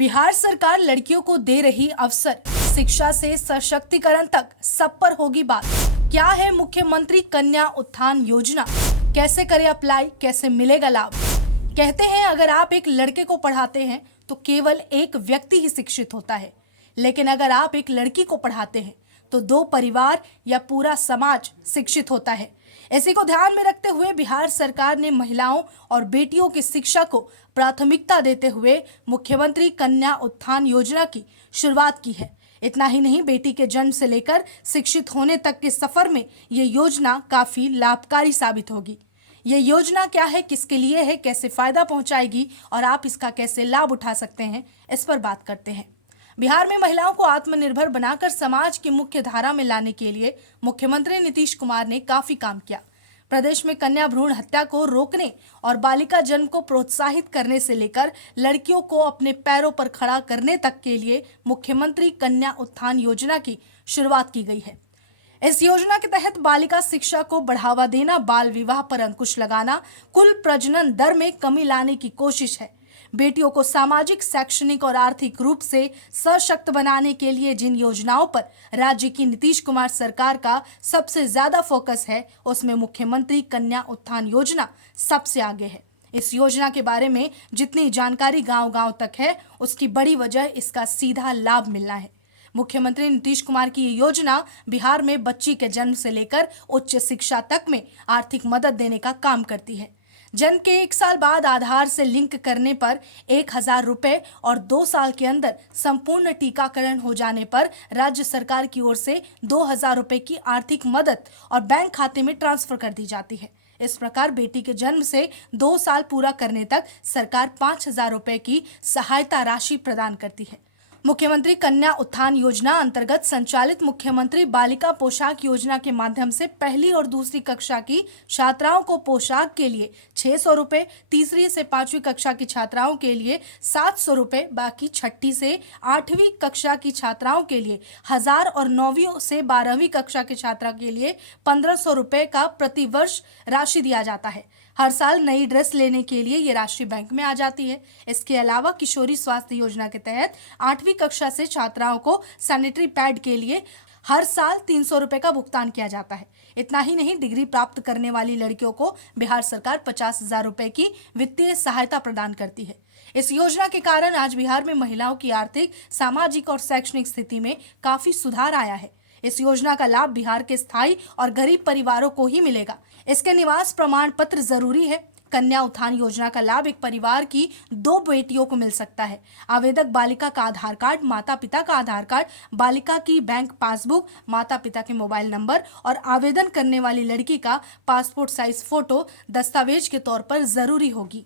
बिहार सरकार लड़कियों को दे रही अवसर, शिक्षा से सशक्तिकरण तक सब पर होगी बात। क्या है मुख्यमंत्री कन्या उत्थान योजना, कैसे करें अप्लाई, कैसे मिलेगा लाभ। कहते हैं अगर आप एक लड़के को पढ़ाते हैं तो केवल एक व्यक्ति ही शिक्षित होता है, लेकिन अगर आप एक लड़की को पढ़ाते हैं तो दो परिवार या पूरा समाज शिक्षित होता है। इसी को ध्यान में रखते हुए बिहार सरकार ने महिलाओं और बेटियों की शिक्षा को प्राथमिकता देते हुए मुख्यमंत्री कन्या उत्थान योजना की शुरुआत की है। इतना ही नहीं, बेटी के जन्म से लेकर शिक्षित होने तक के सफर में ये योजना काफी लाभकारी साबित होगी। ये योजना क्या है, किसके लिए है, कैसे फायदा पहुंचाएगी और आप इसका कैसे लाभ उठा सकते हैं, इस पर बात करते हैं। बिहार में महिलाओं को आत्मनिर्भर बनाकर समाज की मुख्य धारा में लाने के लिए मुख्यमंत्री नीतीश कुमार ने काफी काम किया। प्रदेश में कन्या भ्रूण हत्या को रोकने और बालिका जन्म को प्रोत्साहित करने से लेकर लड़कियों को अपने पैरों पर खड़ा करने तक के लिए मुख्यमंत्री कन्या उत्थान योजना की शुरुआत की गई है। इस योजना के तहत बालिका शिक्षा को बढ़ावा देना, बाल विवाह पर अंकुश लगाना, कुल प्रजनन दर में कमी लाने की कोशिश है। बेटियों को सामाजिक, शैक्षणिक और आर्थिक रूप से सशक्त बनाने के लिए जिन योजनाओं पर राज्य की नीतीश कुमार सरकार का सबसे ज्यादा फोकस है, उसमें मुख्यमंत्री कन्या उत्थान योजना सबसे आगे है। इस योजना के बारे में जितनी जानकारी गांव-गांव तक है, उसकी बड़ी वजह इसका सीधा लाभ मिलना है। मुख्यमंत्री नीतीश कुमार की ये योजना बिहार में बच्ची के जन्म से लेकर उच्च शिक्षा तक में आर्थिक मदद देने का काम करती है। जन्म के 1 साल बाद आधार से लिंक करने पर 1000 रुपए और 2 साल के अंदर संपूर्ण टीकाकरण हो जाने पर राज्य सरकार की ओर से 2000 रुपए की आर्थिक मदद और बैंक खाते में ट्रांसफर कर दी जाती है। इस प्रकार बेटी के जन्म से 2 साल पूरा करने तक सरकार 5000 रुपए की सहायता राशि प्रदान करती है। मुख्यमंत्री कन्या उत्थान योजना अंतर्गत संचालित मुख्यमंत्री बालिका पोशाक योजना के माध्यम से पहली और दूसरी कक्षा की छात्राओं को पोशाक के लिए 600 रुपए, तीसरी से 5वीं कक्षा की छात्राओं के लिए 700 रुपए, बाकी 6ठी से 8वीं कक्षा की छात्राओं के लिए 1000 और 9वीं से 12वीं कक्षा की छात्रा के लिए 1500 रुपए का प्रतिवर्ष राशि दिया जाता है। हर साल नई ड्रेस लेने के लिए ये राशि बैंक में आ जाती है। इसके अलावा किशोरी स्वास्थ्य योजना के तहत 8वीं कक्षा से छात्राओं को सैनिटरी पैड के लिए हर साल 300 रुपए का भुगतान किया जाता है। इतना ही नहीं, डिग्री प्राप्त करने वाली लड़कियों को बिहार सरकार 50,000 रुपए की वित्तीय सहायता प्रदान करती है। इस योजना के कारण आज बिहार में महिलाओं की आर्थिक, सामाजिक और शैक्षणिक स्थिति में काफी सुधार आया है। इस योजना का लाभ बिहार के स्थायी और गरीब परिवारों को ही मिलेगा। इसके निवास प्रमाण पत्र जरूरी है। कन्या उत्थान योजना का लाभ एक परिवार की 2 बेटियों को मिल सकता है। आवेदक बालिका का आधार कार्ड, माता पिता का आधार कार्ड, बालिका की बैंक पासबुक, माता पिता के मोबाइल नंबर और आवेदन करने वाली लड़की का पासपोर्ट साइज फोटो दस्तावेज के तौर पर जरूरी होगी।